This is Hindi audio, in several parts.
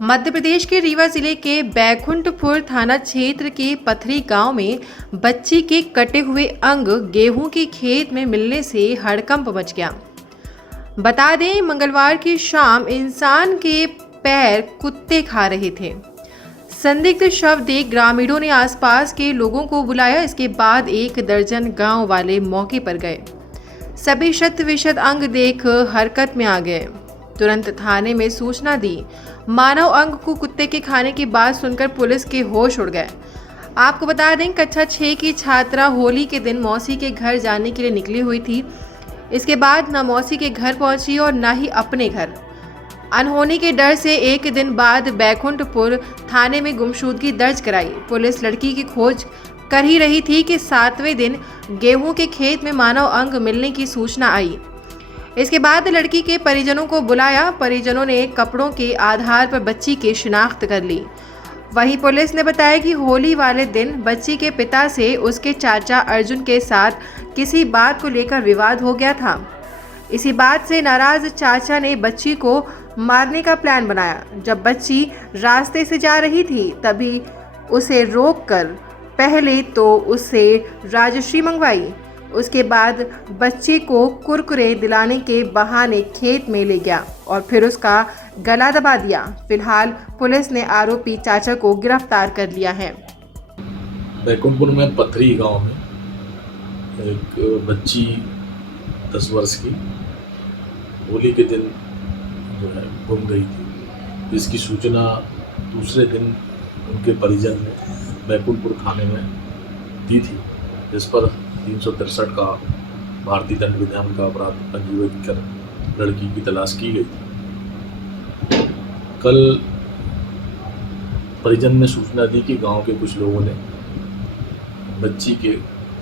मध्य प्रदेश के रीवा जिले के बैकुंठपुर थाना क्षेत्र के पथरी गांव में बच्ची के कटे हुए अंग गेहूं के खेत में मिलने से हड़कंप मच गया। बता दें, मंगलवार की शाम इंसान के पैर कुत्ते खा रहे थे। संदिग्ध शव देख ग्रामीणों ने आसपास के लोगों को बुलाया। इसके बाद 1 दर्जन गांव वाले मौके पर गए। सभी शत विशत अंग देख हरकत में आ गए। तुरंत थाने में सूचना दी। मानव अंग को कुत्ते के खाने की बात सुनकर पुलिस के होश उड़ गए। आपको बता दें, कक्षा 6 की छात्रा होली के दिन मौसी के घर जाने के लिए निकली हुई थी। इसके बाद न मौसी के घर पहुंची और न ही अपने घर। अनहोनी के डर से 1 दिन बाद बैकुंठपुर थाने में गुमशुदगी दर्ज कराई। पुलिस लड़की की खोज कर ही रही थी कि 7वें दिन गेहूं के खेत में मानव अंग मिलने की सूचना आई। इसके बाद लड़की के परिजनों को बुलाया। परिजनों ने कपड़ों के आधार पर बच्ची की शिनाख्त कर ली। वहीं पुलिस ने बताया कि होली वाले दिन बच्ची के पिता से उसके चाचा अर्जुन के साथ किसी बात को लेकर विवाद हो गया था। इसी बात से नाराज चाचा ने बच्ची को मारने का प्लान बनाया। जब बच्ची रास्ते से जा रही थी तभी उसे रोककर पहले तो उससे राजश्री मंगवाई। उसके बाद बच्चे को कुरकुरे दिलाने के बहाने खेत में ले गया और फिर उसका गला दबा दिया। फिलहाल पुलिस ने आरोपी चाचा को गिरफ्तार कर लिया है। बैकुंठपुर में पथरी गांव में एक बच्ची 10 वर्ष की होली के दिन जो है गुम गई थी। इसकी सूचना दूसरे दिन उनके परिजन ने बैकुंठपुर थाने में दी थी, जिस पर 363 का भारतीय दंड विधान का अपराध पंजीबद्ध कर लड़की की तलाश की गई थी। कल परिजन ने सूचना दी कि गांव के कुछ लोगों ने बच्ची के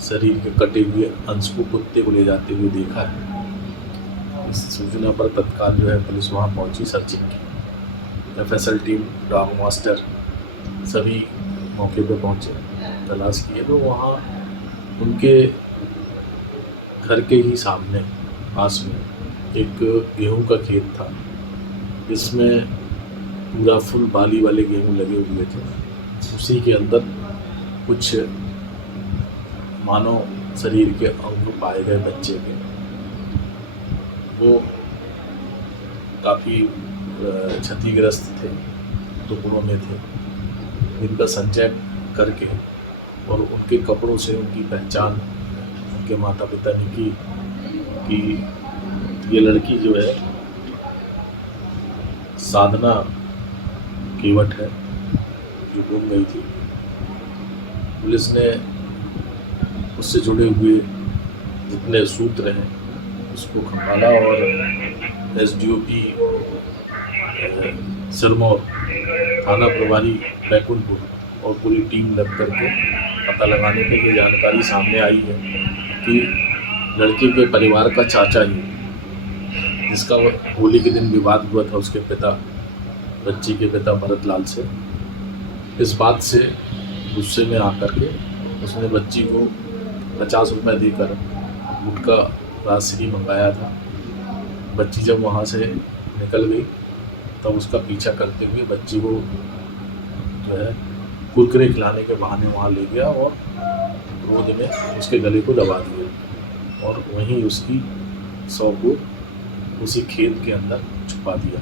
शरीर के कटे हुए अंश को कुत्ते को ले जाते हुए देखा है। इस सूचना पर तत्काल जो है पुलिस वहां पहुंची, सर्चिंग की। FSL टीम, डॉग मास्टर सभी मौके पर पहुंचे, तलाश किए तो वहाँ उनके घर के ही सामने पास में एक गेहूं का खेत था, जिसमें पूरा फुल बाली वाले गेहूं लगे हुए थे। उसी के अंदर कुछ मानव शरीर के अंग पाए गए बच्चे के। वो काफ़ी क्षतिग्रस्त थे, टुकड़ों में थे, जिनका संचय करके और उनके कपड़ों से उनकी पहचान उनके माता पिता ने की कि ये लड़की जो है साधना केवट है, जो गुम गई थी। पुलिस ने उससे जुड़े हुए जितने सूत्र हैं उसको खंगाला और SDOP सिरमौर, थाना प्रभारी बैकुंठपुर और पूरी टीम लग करके पता लगाने पे ये जानकारी सामने आई है कि लड़के के परिवार का चाचा ही, जिसका होली के दिन विवाद हुआ था उसके पिता, बच्ची के पिता भरत लाल से, इस बात से गुस्से में आकर के उसने बच्ची को 50 रुपये देकर गुटखा राजश्री मंगाया था। बच्ची जब वहाँ से निकल गई तब उसका पीछा करते हुए बच्ची को जो है कुरकुरे खिलाने के बहाने वहाँ ले गया और क्रोध में उसके गले को दबा दिया और वहीं उसकी शव को उसी खेत के अंदर छुपा दिया।